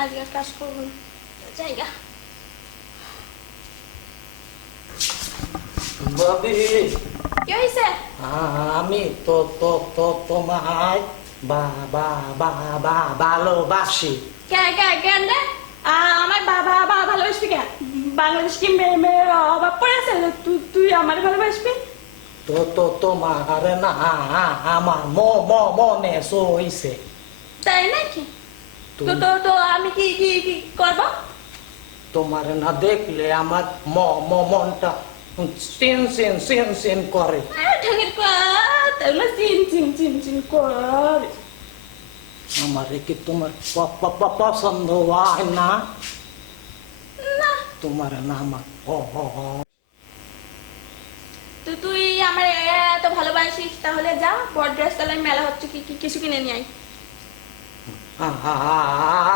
কাজ করব না। জায়গা ববি কি হয়েছে? আমি তো তো তো তোমায় বা বা বা বা ভালোবাসি। কে কে কেন রে আ, আমার বাবা বাবা ভালোবাসবি কে? বাংলাদেশ কি মেয়ে মেয়ে অভাব পড়েছে তুই তুই আমার ভালোবাসবি? তো তো তোমার না আমার মনে সইছে। তাই নাকি? তো তো তো আমি কি কি কি করব? তোমার না দেখলে আমার ম ম মনটা সিন সিন সিন সিন করে। তাহলে চিন চিন চিন চিন কর। আমার কি তোমার পছন্দ হয় না? না। তোমার না আমার ও ও ও। তো তুই আমার এত ভালোবাসিস তাহলে যা বড় ড্রেস তাহলে মেলা হচ্ছে কি কি- কিছু কিনে নিয়ে আয়।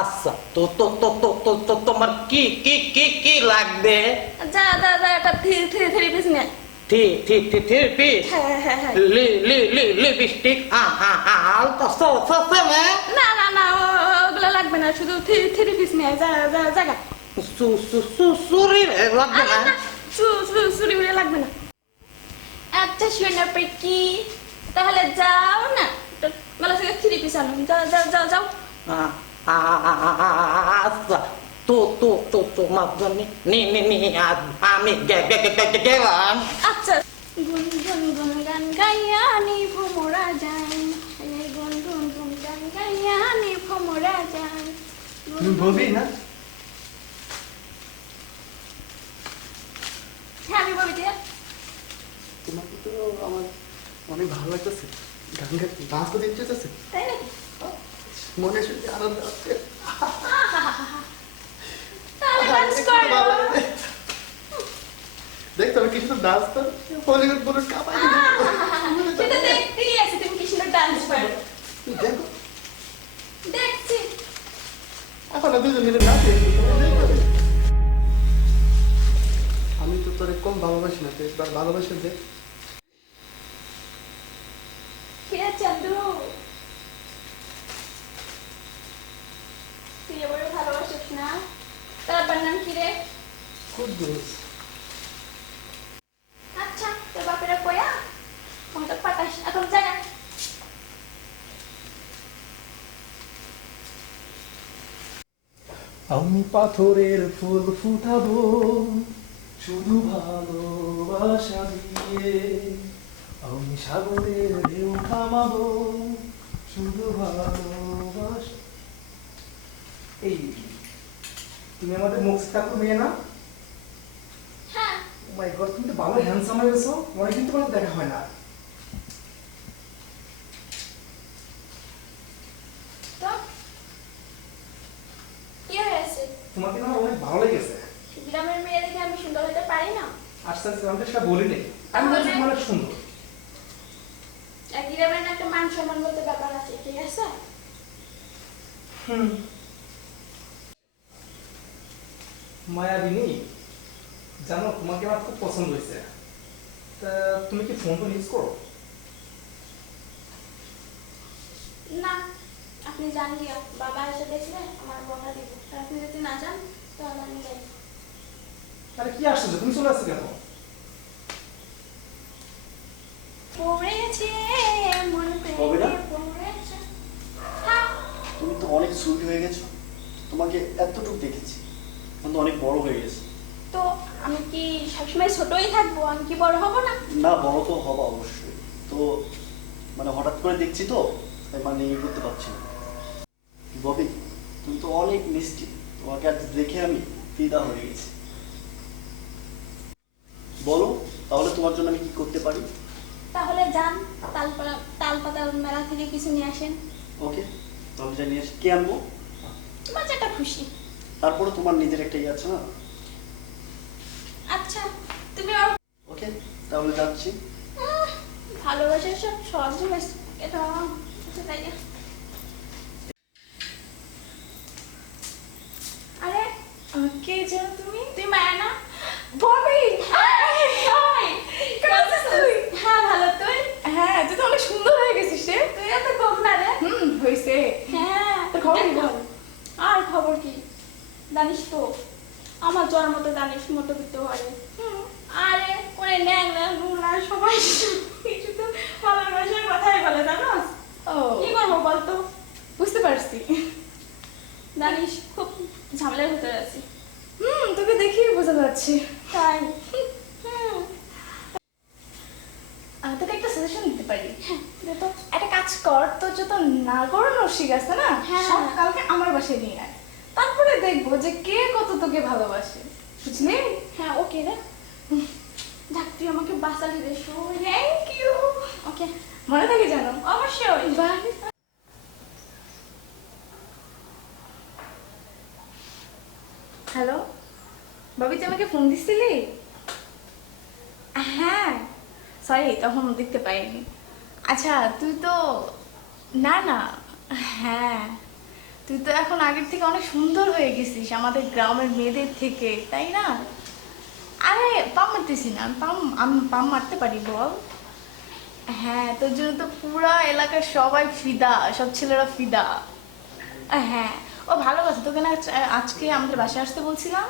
আচ্ছা। তো তো তো তো তো তো তোমার কি কি কি কি লাগবে? যা যা যা একটা থ্রি থ্রি থ্রি পিস নিয়ে আয়। Three three three three piece? হ্যাঁ হ্যাঁ হ্যাঁ লি লি লি লিপস্টিক আ আ আ আলতা সো সো সো না না না ওগুলো লাগবে না শুধু থ্রি থ্রি পিস আয়। যা যা জায়গা সু সু সু সুরি লাগবে না? চুরি মিলে লাগবে না। আচ্ছা শোনা পেটি তাহলে যাও না। তো মেলা থেকে থ্রি পিস যাও যাও যাও যাও আ আ আ আ আ আচ্ছা তো তো তো তোমার জন্য নি নি নি আমি গেলাম আচ্ছা গুন গুন গুন গান গাইয়া নি ভমরা যান গুন গুন গুন গান গাইয়া নি ভমরা যান তুমি বলবি না হ্যাঁ আমি বলছি তোমাকে তো আমার অনেক ভালো লাগতেছে গান গাইতে ডান্স করতে ইচ্ছে হচ্ছে তাই নাকি মনে শুনতে আনন্দ হচ্ছে তাহলে ডান্স করো দেখ তুমি কি সুন্দর ডান্স কর বলিউড বলিউড কাঁপাই সেটা দেখতেই আছে তুমি কি ডান্স করো দেখো দেখছি এখন দুজন মিলে নাচে আমি তো তোরে কম ভালোবাসি না তুই একবার ভালোবাসে দেখ কিরে চন্দ্র তুই এবার ভালোবাসিস না তার আব্বার নাম কি রে কুদ্দুস আচ্ছা তোর বাপেরা কয়া ফোনটা পাঠাস এখন জায়গা আমি পাথরের ফুল ফুটাবো শুধু ভালোবাসা দিয়ে। আমি সাগরের ঢেউ থামাবো শুধু ভালোবাসা। এই তুমি আমাদের মুখ ঠাকুর মেয়ে না মাই গড তুমি তো ভালো হ্যান্ডসাম হয়ে গেছো অনেক কিন্তু তোমার দেখা হয় না। তোমাকে আমার অনেক ভালো লেগেছে। গ্রামের মেয়ে দেখে আমি সুন্দর হতে পারি না? আস্তে আস্তে আমি তো সেটা আমি বলছি তুমি অনেক সুন্দর। এক গ্রামের একটা মান সম্মান বলতে ব্যাপার আছে ঠিক আছে? হুম। মায়াবিনী? জানো তোমাকে আমার খুব পছন্দ হয়েছে। তা তুমি কি ফোন তো ইউজ করো? না আপনি বাবা এসে দেখলে আমার বকা দিব। আর আপনি যদি না যান আমি যাই। আরে কি আসছে তুমি চলে আসছো কেন? পড়েছে মন প্রেমে পড়েছে। তুমি তো অনেক সুইট হয়ে গেছো। তোমাকে এতটুকু দেখেছি। অনেক বড় হয়ে গেছে। তো আমি কি সবসময় ছোটই থাকব? আমি কি বড় হব না? না বড় তো হবা অবশ্যই। তো মানে হঠাৎ করে দেখছি তো তাই মানে ইয়ে করতে পারছি না। ববি তুমি তো অনেক মিষ্টি। তোমাকে আজ দেখে আমি ফিদা হয়ে গেছি। বলো তাহলে তোমার জন্য আমি কি করতে পারি? তাহলে যান তালপাতা তালপাতা মেলা থেকে কিছু নিয়ে আসেন। ওকে তাহলে জানিয়ে আসি। কে আনব? তোমার যেটা খুশি। তারপরে তোমার নিজের একটা ইয়ে আছে না? তুমি ওকে তাহলে যাচ্ছি। উম, ভালোবাসার সব সহজ হয়েছে এটা তাই না আরে কে যেন তুমি? তুই মায়া না? ববি হ্যাঁ ভালো। তুই? হ্যাঁ তুই তো অনেক সুন্দর হয়ে গেছিস রে। তুই এত কম না রে। হুম হয়েছে হ্যাঁ। তোর খবর কি? আর খবর কি? জানিস তো আমার জ্বর মতো জানিস মধ্যবিত্ত ঘরে আরে করে ন্যাংরা নোংরা সবাই কিছু তো ভালোবাসার কথাই বলে জানোস ও কি বলতো বুঝতে পারছি। জানিস খুব ঝামেলার ভিতরে আছি। হুম তোকে দেখেই বোঝা যাচ্ছে। তাই। তোকে একটা সাজেশন দিতে পারি? তো। একটা কাজ কর তোর যত আছে না হ্যাঁ। সব কালকে আমার বাসায় নিয়ে আয়। তারপরে দেখব যে কে কত তোকে ভালোবাসে। বুঝলি? হ্যাঁ ওকে রে যাক তুই আমাকে বাঁচালি রে থ্যাংক ইউ ওকে। মনে থাকে জানো অবশ্যই। বাই হ্যালো বাবি তুই আমাকে ফোন দিছিলি? হ্যাঁ। সরি তখন দেখতে পাইনি। আচ্ছা তুই তো, না না হ্যাঁ। তুই তো এখন আগের থেকে অনেক সুন্দর হয়ে গেছিস আমাদের গ্রামের মেয়েদের থেকে, তাই না? আরে, পাম মারতেছি না পাম, আমি পাম মারতে পারি, বল। হ্যাঁ তোর জন্য তো পুরা এলাকার সবাই ফিদা, সব ছেলেরা ফিদা। হ্যাঁ ও ভালো কথা, তোকে না আজকে আমাদের বাসায় আসতে বলছিলাম?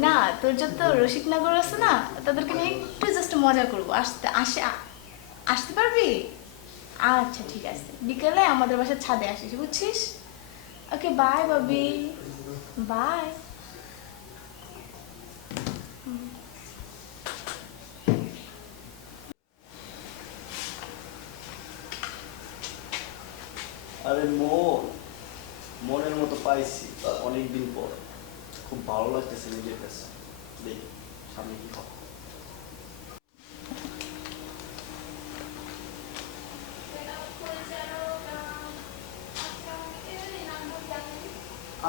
না, তোর যত রসিকনগর আছে না, তাদেরকে নিয়ে একটু জাস্ট মজা করব। আসতে, আসে, আসতে পারবি? আচ্ছা ঠিক আছে। বিকেলে আমাদের বাসার ছাদে আসিস, বুঝছিস? ওকে বাই বাবি বাই আরে মন, মনের মতো পাইছি, অনেকদিন পর। খুব ভালো লাগতেছে নিজের কাছে। দেখি, সামনে কি হয়।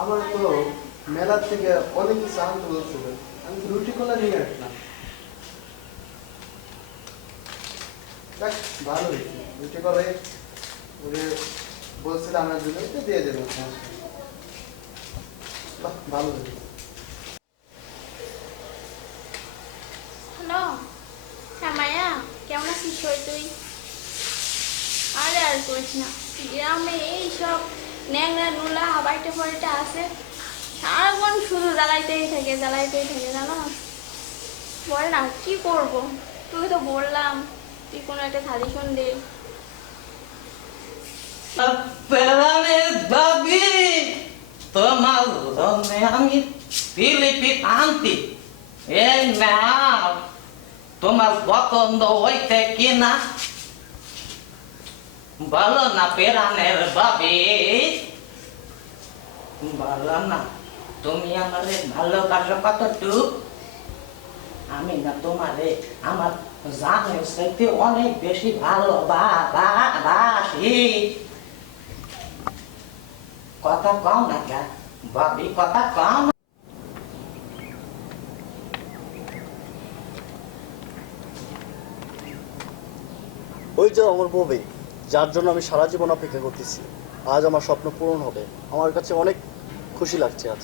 আমার তো মেলার থেকে অনেক কিছু আনতে বলছিল। আমি তো রুটি কলা নিয়ে আসলাম। দেখ ভালো হয়েছে। রুটি কলাই ওরে বলছিল আমার জন্য দিয়ে দেবো। ভালো হয়েছে হ্যালো হ্যাঁ মায়া কেমন আছিস ওই তুই আরে আর করিস না। গ্রামে এই ন্যাংরা নুলা বাড়িতে ফাড়িতে আছে সারাক্ষণ শুধু জ্বালাইতেই থাকে জ্বালাইতেই থাকে, জানো? বল না, কি করব? তুই তো বললাম, তুই কোনো একটা সাজেশন দে। তোমার আমি পিলিপি আনতি এই নাও তোমার পছন্দ হইতে কিনা? বলো না প্রাণের বাবি বলো না। তুমি আমারে ভালোবাসো কতটুক? আমি না তোমারে, আমার জানের চাইতে অনেক বেশি ভালোবাসি। কথা কম না কথা কম ওই যে আমার বউবে যার জন্য আমি সারা জীবন অপেক্ষা করতেছি। আজ আমার স্বপ্ন পূরণ হবে। আমার কাছে অনেক খুশি লাগছে আজ।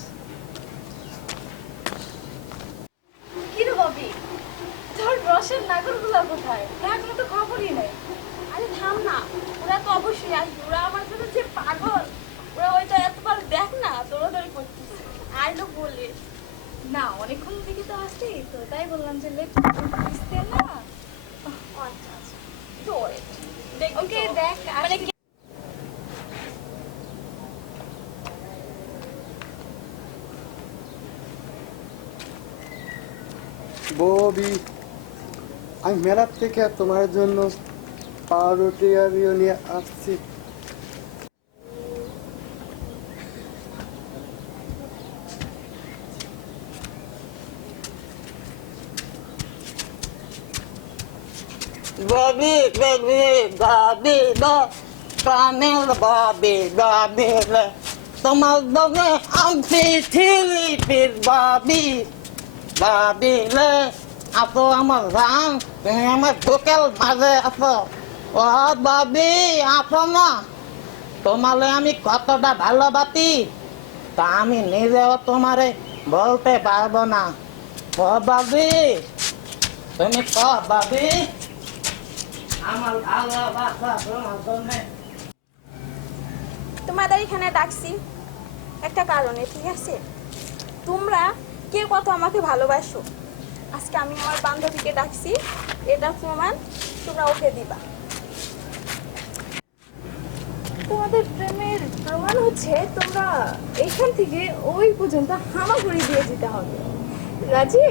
এখনও তো খবরই নেই। আরে না। ওরা তো অবশ্যই আসবে। ওরা আমার যে পাগল, ওরা ওইটা এতবার দেখ না না, অনেকক্ষণ থেকে তো আসছি, তো তাই বললাম যে লেট বুঝতে না আচ্ছা আচ্ছা তো দেখ ওকে দেখ মানে আসছি। ববি আমি মেলার থেকে তোমার জন্য পাউরুটি আমিও নিয়ে আসছি। বাবি বাবি বাবি কানের বাবি বাবি তোমার দমে আমি ফিলিপির বাবি। বাবি আসো আমার রাং তুমি আমার ঢোকেল মাঝে আসো ও বাবি আসো না? তোমারে আমি কতটা ভালোবাসি, তা আমি নিজেও তোমারে বলতে পারব না। ও বাবি, তুমি ক বাবি? আমার ভালোবাসা তোমার জন্য। তোমাদের এখানে ডাকছি। একটা কারণে, ঠিক আছে? তোমরা কে কত আমাকে ভালোবাসো? আজকে আমি আমার বান্ধবীকে ডাকছি, এটা প্রমাণ, তোমরা ওকে দিবা। তোমাদের প্রেমের প্রমাণ হচ্ছে তোমরা এইখান থেকে ওই পর্যন্ত হামাগুড়ি দিয়ে দিতে হবে। রাজি?